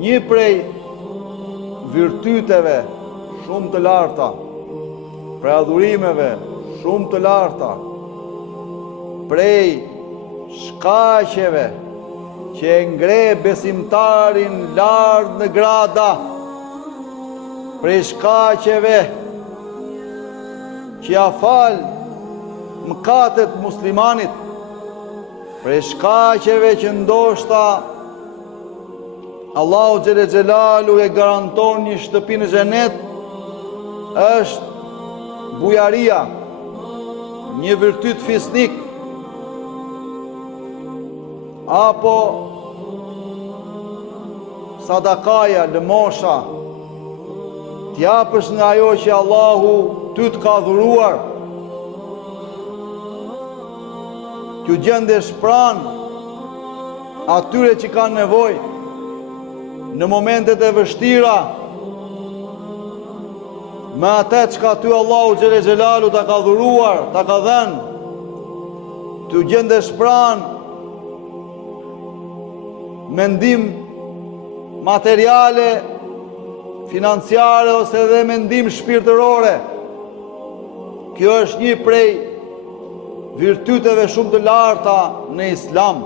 një prej virtyteve shumë të larta, prej adhurimeve shumë të larta, prej shkaqeve që e ngre besimtarin lart në grada, prej shkaqeve që ja fal mëkatet muslimanit, prej shkaqeve që ndoshta Allahu xhele xhelalu e garanton një shtëpi në xhenet, është bujaria, një virtyt fisnik, apo sadakaja, lëmosha, t'japësh nga ajo që Allahu ty të ka dhuruar, t'ju gjendesh pranë atyre që kanë nevojë në momentet e vështira, me atë çka ty Allahu xhele xhelalu ta ka dhuruar, ta ka dhënë, t'ju gjendesh pranë me ndihmë materiale, financiare ose edhe me ndihmë shpirtërore. Kjo është një prej virtyteve shumë të larta në Islam.